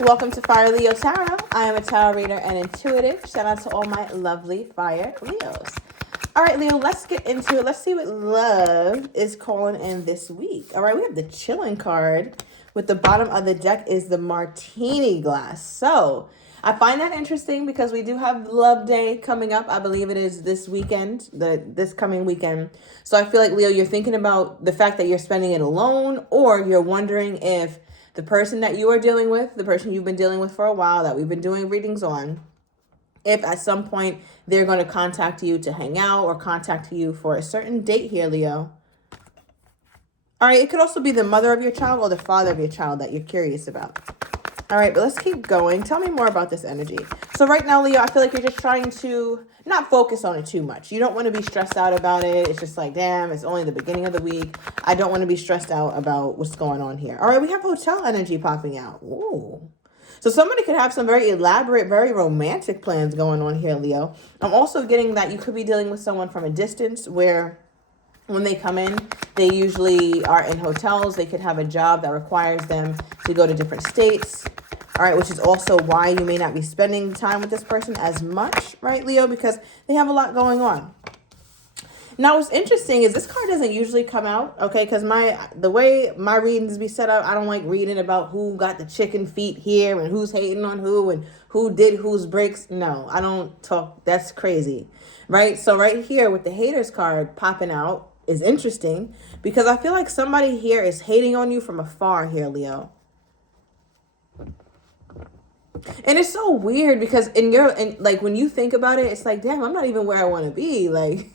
Welcome to Fire Leo Tarot. I am a tarot reader and intuitive. Shout out to all my lovely Fire Leos. All right, Leo, let's get into it. Let's see what love is calling in this week. All right, we have the chilling card. With the bottom of the deck is the martini glass. So I find that interesting because we do have Love Day coming up. I believe it is this weekend, this coming weekend. So I feel like, Leo, you're thinking about the fact that you're spending it alone, or you're wondering if the person that you are dealing with, the person you've been dealing with for a while that we've been doing readings on, if at some point they're going to contact you to hang out or contact you for a certain date here, Leo. All right, it could also be the mother of your child or the father of your child that you're curious about. All right, but let's keep going. Tell me more about this energy. So right now, Leo, I feel like you're just trying to not focus on it too much. You don't want to be stressed out about it. It's just like, damn, it's only the beginning of the week. I don't want to be stressed out about what's going on here. All right, we have hotel energy popping out. Ooh. So somebody could have some very elaborate, very romantic plans going on here, Leo. I'm also getting that you could be dealing with someone from a distance where when they come in, they usually are in hotels. They could have a job that requires them to go to different states. All right, which is also why you may not be spending time with this person as much, right, Leo? Because they have a lot going on. Now, what's interesting is this card doesn't usually come out, okay? Because the way my readings be set up, I don't like reading about who got the chicken feet here and who's hating on who and who did whose breaks. No, I don't talk. That's crazy, right? So right here with the haters card popping out is interesting because I feel like somebody here is hating on you from afar here, Leo. And it's so weird because like when you think about it, it's like, damn, I'm not even where I want to be. Like,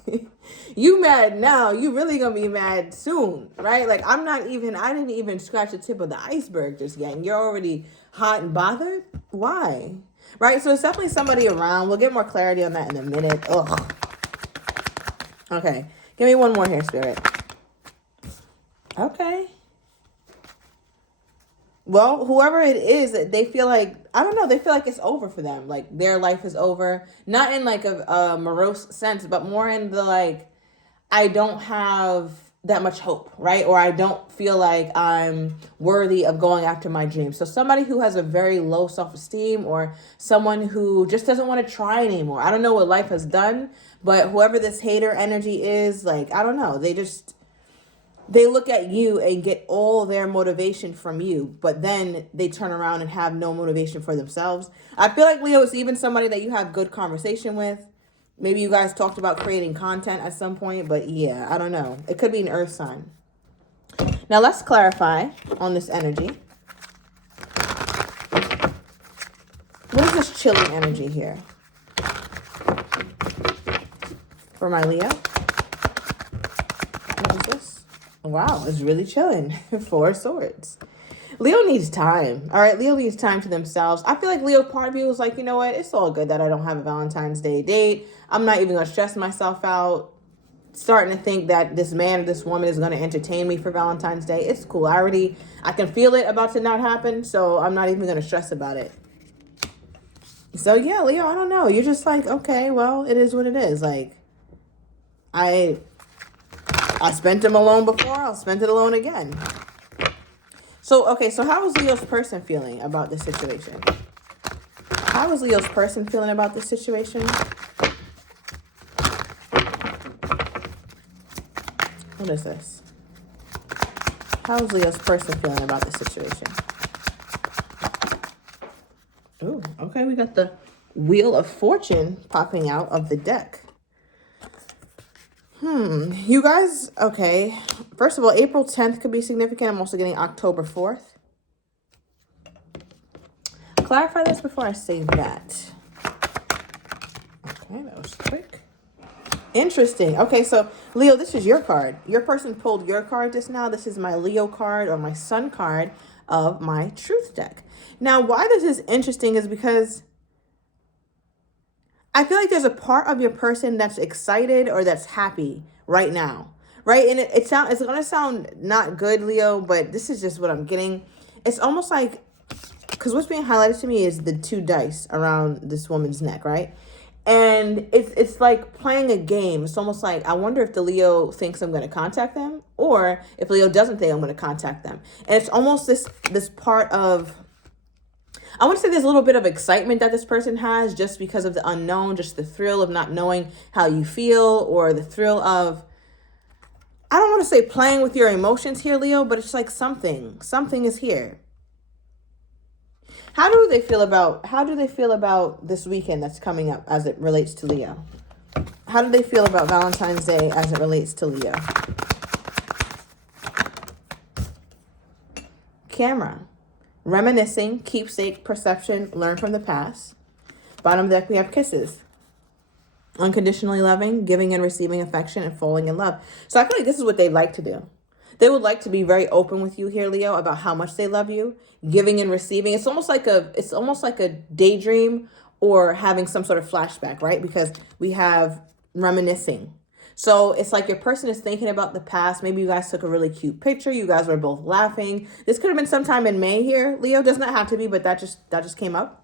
you mad now, you really gonna be mad soon, right? Like I didn't even scratch the tip of the iceberg just yet, and you're already hot and bothered. Why? Right? So it's definitely somebody around. We'll get more clarity on that in a minute. Ugh. Okay, give me one more here, Spirit. Okay. Well, whoever it is, they feel like, I don't know, they feel like it's over for them. Like their life is over. Not in like a morose sense, but more in the like, I don't have that much hope, right? Or I don't feel like I'm worthy of going after my dreams. So somebody who has a very low self-esteem or someone who just doesn't want to try anymore. I don't know what life has done, but whoever this hater energy is, like, I don't know. They look at you and get all their motivation from you, but then they turn around and have no motivation for themselves. I feel like, Leo, it's even somebody that you have good conversation with. Maybe you guys talked about creating content at some point, but yeah, I don't know. It could be an earth sign. Now let's clarify on this energy. What is this chilling energy here for my Leo? What is this? Wow, it's really chilling. 4 swords. Leo needs time. All right, Leo needs time to themselves. I feel like Leo, part of you is like, you know what? It's all good that I don't have a Valentine's Day date. I'm not even going to stress myself out starting to think that this man or this woman is going to entertain me for Valentine's Day. It's cool. I can feel it about to not happen, so I'm not even going to stress about it. So yeah, Leo, I don't know. You're just like, okay, well, it is what it is. Like, I spent him alone before. I'll spend it alone again. So, okay, so how is Leo's person feeling about this situation? How is Leo's person feeling about this situation? What is this? How is Leo's person feeling about this situation? Oh, okay, we got the Wheel of Fortune popping out of the deck. You guys, okay. First of all, April 10th could be significant. I'm also getting October 4th. Clarify this before I say that. Okay, that was quick. Interesting. Okay, so Leo, this is your card. Your person pulled your card just now. This is my Leo card or my Sun card of my Truth deck. Now, why this is interesting is because I feel like there's a part of your person that's excited or that's happy right now, right? And it's going to sound not good, Leo, but this is just what I'm getting. It's almost like, because what's being highlighted to me is the 2 dice around this woman's neck, right? And it's like playing a game. It's almost like, I wonder if the Leo thinks I'm going to contact them, or if Leo doesn't think I'm going to contact them. And it's almost this part of, I want to say there's a little bit of excitement that this person has just because of the unknown, just the thrill of not knowing how you feel, or the thrill of, I don't want to say playing with your emotions here, Leo, but it's like something is here. How do they feel about this weekend that's coming up as it relates to Leo? How do they feel about Valentine's Day as it relates to Leo? Camera. Reminiscing, keepsake, perception, learn from the past. Bottom of the deck, we have kisses. Unconditionally loving, giving and receiving affection, and falling in love. So I feel like this is what they like to do. They would like to be very open with you here, Leo, about how much they love you, giving and receiving. It's almost like a daydream or having some sort of flashback, right? Because we have reminiscing. So it's like your person is thinking about the past. Maybe you guys took a really cute picture. You guys were both laughing. This could have been sometime in May here, Leo. Does not have to be, but that just came up.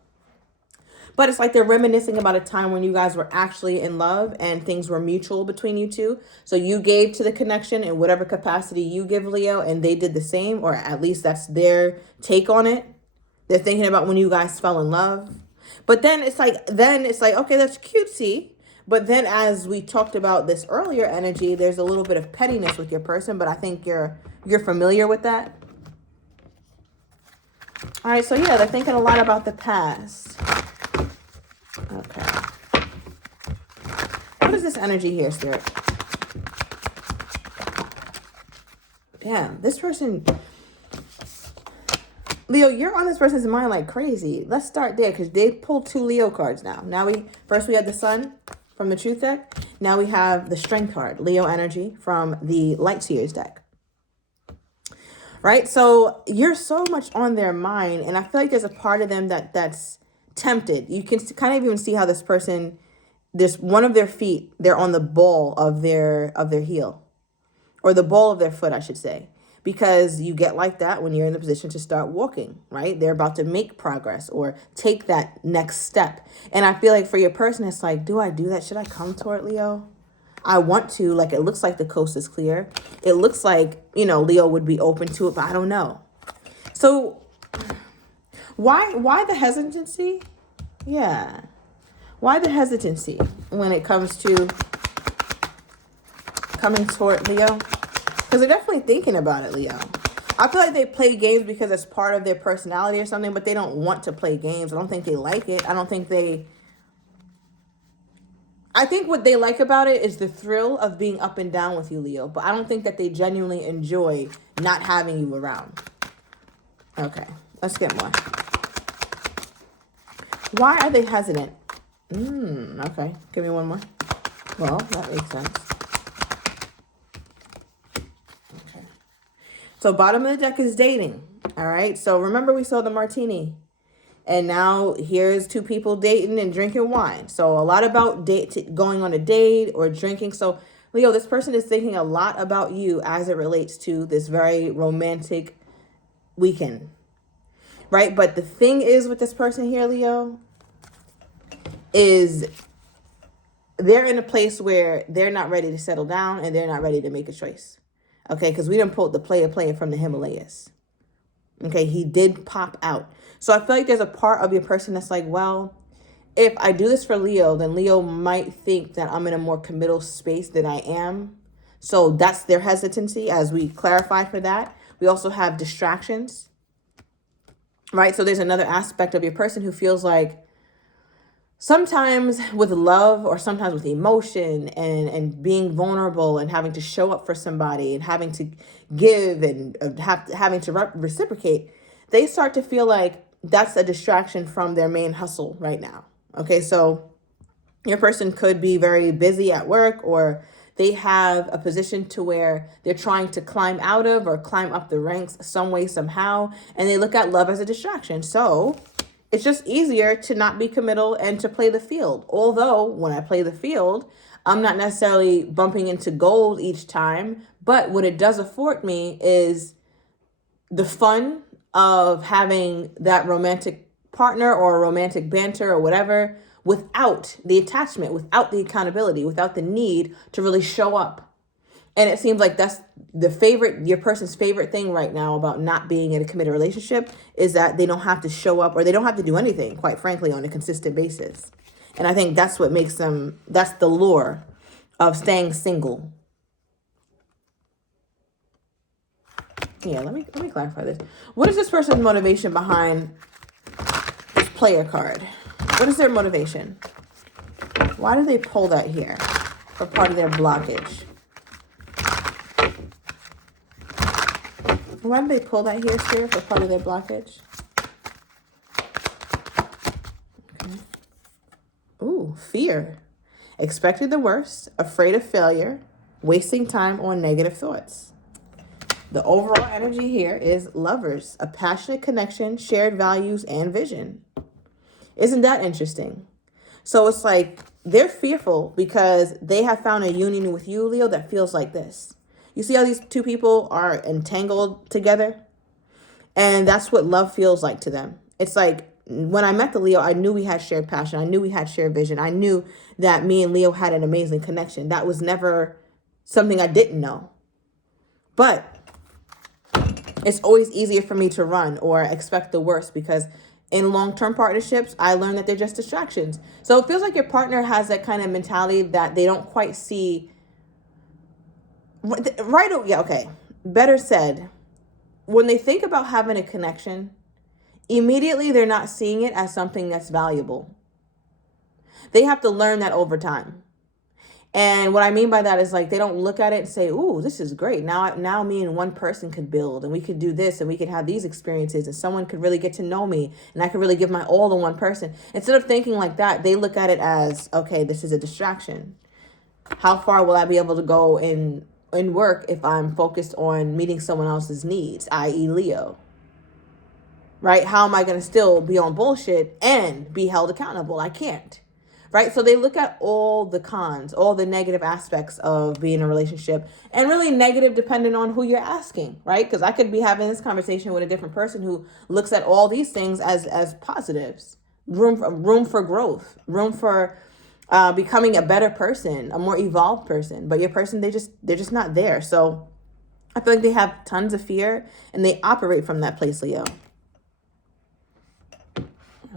But it's like they're reminiscing about a time when you guys were actually in love and things were mutual between you two. So you gave to the connection in whatever capacity you give, Leo, and they did the same, or at least that's their take on it. They're thinking about when you guys fell in love. But then it's like, okay, that's cutesy. But then as we talked about this earlier energy, there's a little bit of pettiness with your person, but I think you're familiar with that. All right, so yeah, they're thinking a lot about the past. Okay. What is this energy here, Spirit? Yeah, this person, Leo, you're on this person's mind like crazy. Let's start there because they pulled 2 Leo cards now. First we had the Sun from the Truth deck. Now we have the Strength card, Leo energy from the Light Seers deck. Right? So you're so much on their mind, and I feel like there's a part of them that's tempted. You can kind of even see how this person, this one of their feet, they're on the ball of their heel, or the ball of their foot, I should say, because you get like that when you're in the position to start walking, right? They're about to make progress or take that next step. And I feel like for your person, it's like, do I do that? Should I come toward Leo? I want to, like, it looks like the coast is clear. It looks like, Leo would be open to it, but I don't know. So why the hesitancy? Yeah. Why the hesitancy when it comes to coming toward Leo? Because they're definitely thinking about it, Leo. I feel like they play games because it's part of their personality or something, but they don't want to play games. I don't think they like it. I think what they like about it is the thrill of being up and down with you, Leo. But I don't think that they genuinely enjoy not having you around. Okay, let's get more. Why are they hesitant? Okay, give me one more. Well, that makes sense. Okay. So bottom of the deck is dating. All right, so remember we saw the martini. And now here's 2 people dating and drinking wine. So a lot about going on a date or drinking. So Leo, this person is thinking a lot about you as it relates to this very romantic weekend. Right? But the thing is with this person here, Leo, is they're in a place where they're not ready to settle down and they're not ready to make a choice. Okay? Because we done pulled the player from the Himalayas. Okay? He did pop out. So I feel like there's a part of your person that's like, well, if I do this for Leo, then Leo might think that I'm in a more committal space than I am. So that's their hesitancy, as we clarify for that. We also have distractions, right? So there's another aspect of your person who feels like sometimes with love or sometimes with emotion and being vulnerable and having to show up for somebody and having to give and having to reciprocate, they start to feel like that's a distraction from their main hustle right now. Okay, so your person could be very busy at work, or they have a position to where they're trying to climb out of or climb up the ranks some way, somehow, and they look at love as a distraction. So it's just easier to not be committal and to play the field. Although when I play the field, I'm not necessarily bumping into gold each time, but what it does afford me is the fun of having that romantic partner or romantic banter or whatever without the attachment, without the accountability, without the need to really show up And it seems like that's your person's favorite thing right now about not being in a committed relationship is that they don't have to show up or they don't have to do anything, quite frankly, on a consistent basis. And I think that's what makes them, that's the lure of staying single. Yeah, let me clarify this. What is this person's motivation behind this player card? What is their motivation? Why do they pull that here for part of their blockage? Why did they pull that here, Spirit, for part of their blockage? Okay. Ooh, fear. Expected the worst, afraid of failure, wasting time on negative thoughts. The overall energy here is lovers, a passionate connection, shared values, and vision. Isn't that interesting? So it's like they're fearful because they have found a union with you, Leo, that feels like this. You see how these two people are entangled together? And that's what love feels like to them. It's like when I met the Leo, I knew we had shared passion. I knew we had shared vision. I knew that me and Leo had an amazing connection. That was never something I didn't know. But it's always easier for me to run or expect the worst because in long-term partnerships, I learned that they're just distractions. So it feels like your partner has that kind of mentality that they don't quite see. Right? Yeah, okay. Better said, when they think about having a connection, immediately they're not seeing it as something that's valuable. They have to learn that over time. And what I mean by that is like they don't look at it and say, "Ooh, this is great. Now me and one person could build and we could do this and we could have these experiences and someone could really get to know me and I could really give my all to one person." Instead of thinking like that, they look at it as, "Okay, this is a distraction. How far will I be able to go in work if I'm focused on meeting someone else's needs, i.e. Leo?" Right? How am I going to still be on bullshit and be held accountable? I can't. Right? So they look at all the cons, all the negative aspects of being in a relationship, and really negative depending on who you're asking, right? Because I could be having this conversation with a different person who looks at all these things as positives, room for growth, room for becoming a better person, a more evolved person. But your person, they're just not there. So I feel like they have tons of fear and they operate from that place, Leo.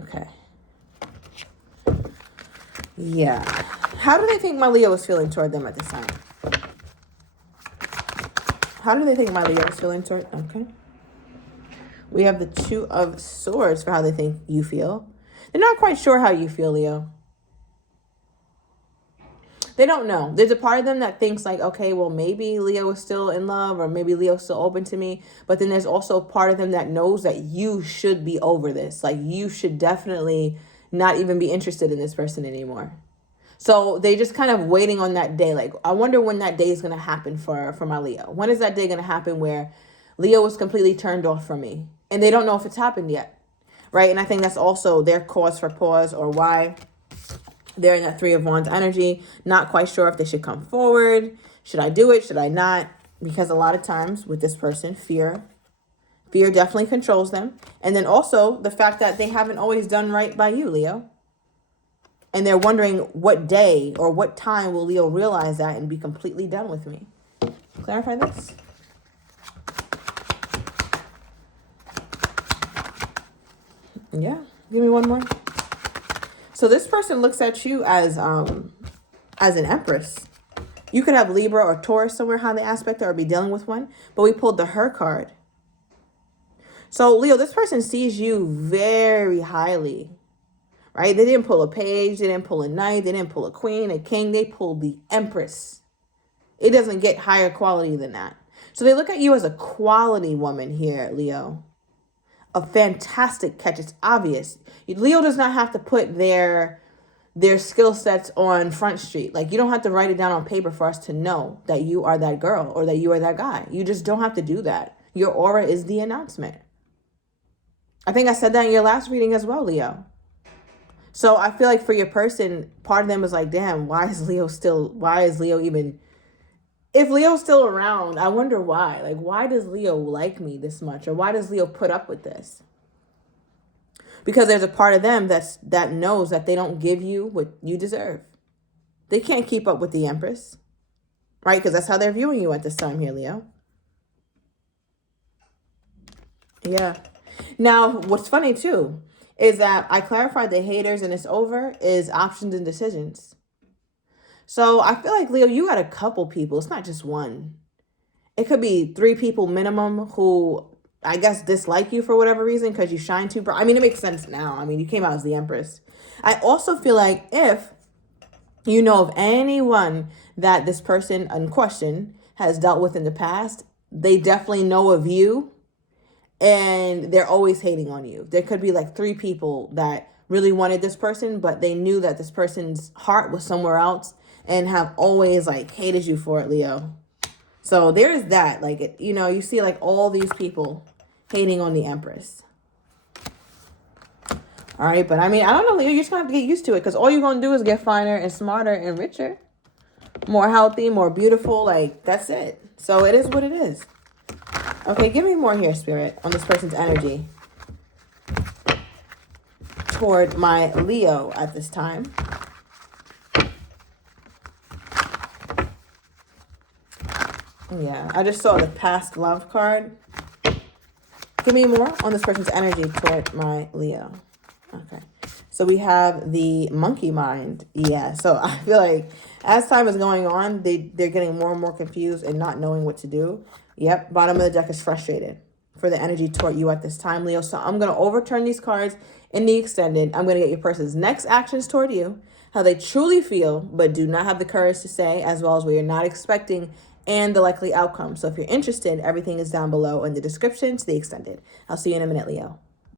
Okay. Yeah. How do they think my Leo is feeling toward them at this time? How do they think my Leo is feeling toward? Okay. We have the Two of Swords for how they think you feel. They're not quite sure how you feel, Leo. They don't know. There's a part of them that thinks like, okay, well, maybe Leo is still in love or maybe Leo's still open to me. But then there's also a part of them that knows that you should be over this. Like you should definitely not even be interested in this person anymore. So they just kind of waiting on that day. Like, I wonder when that day is going to happen for my Leo. When is that day going to happen where Leo is completely turned off from me? And they don't know if it's happened yet. Right? And I think that's also their cause for pause or why they're in that Three of Wands energy. Not quite sure if they should come forward. Should I do it? Should I not? Because a lot of times with this person, fear definitely controls them. And then also the fact that they haven't always done right by you, Leo. And they're wondering what day or what time will Leo realize that and be completely done with me. Clarify this. Yeah. Give me one more. So this person looks at you as an empress. You could have Libra or Taurus somewhere highly aspected or be dealing with one. But we pulled the Her card. So Leo, this person sees you very highly. Right? They didn't pull a page. They didn't pull a knight. They didn't pull a queen, a king. They pulled the empress. It doesn't get higher quality than that. So they look at you as a quality woman here, Leo. A fantastic catch. It's obvious. Leo does not have to put their skill sets on Front Street. Like you don't have to write it down on paper for us to know that you are that girl or that you are that guy. You just don't have to do that. Your aura is the announcement. I think I said that in your last reading as well, Leo. So I feel like for your person, part of them is like, damn, why is Leo even, if Leo's still around, I wonder why. Like, why does Leo like me this much? Or why does Leo put up with this? Because there's a part of them that knows that they don't give you what you deserve. They can't keep up with the Empress. right? Because that's how they're viewing you at this time here, Leo. Yeah. Now, what's funny too is that I clarified the haters and it's over is options and decisions. So I feel like, Leo, you got a couple people. It's not just one. It could be 3 people minimum who I guess dislike you for whatever reason because you shine too bright. I mean, it makes sense now. I mean, you came out as the Empress. I also feel like if you know of anyone that this person in question has dealt with in the past, they definitely know of you and they're always hating on you. There could be like 3 people that really wanted this person, but they knew that this person's heart was somewhere else and have always like hated you for it, Leo. So there's that. Like, you know, you see like all these people hating on the Empress. All right. But I mean, I don't know, Leo. You're just going to have to get used to it because all you're going to do is get finer and smarter and richer, more healthy, more beautiful. Like, that's it. So it is what it is. Okay. Give me more here, Spirit, on this person's energy toward my Leo at this time. Yeah, I just saw the past love card. Give me more on this person's energy toward my Leo. Okay. So we have the monkey mind. Yeah, so I feel like as time is going on, they're getting more and more confused and not knowing what to do. Yep, bottom of the deck is frustrated for the energy toward you at this time, Leo. So I'm going to overturn these cards in the extended. I'm going to get your person's next actions toward you, how they truly feel, but do not have the courage to say, as well as what you're not expecting and the likely outcome. So if you're interested, everything is down below in the description to the extended. I'll see you in a minute, Leo.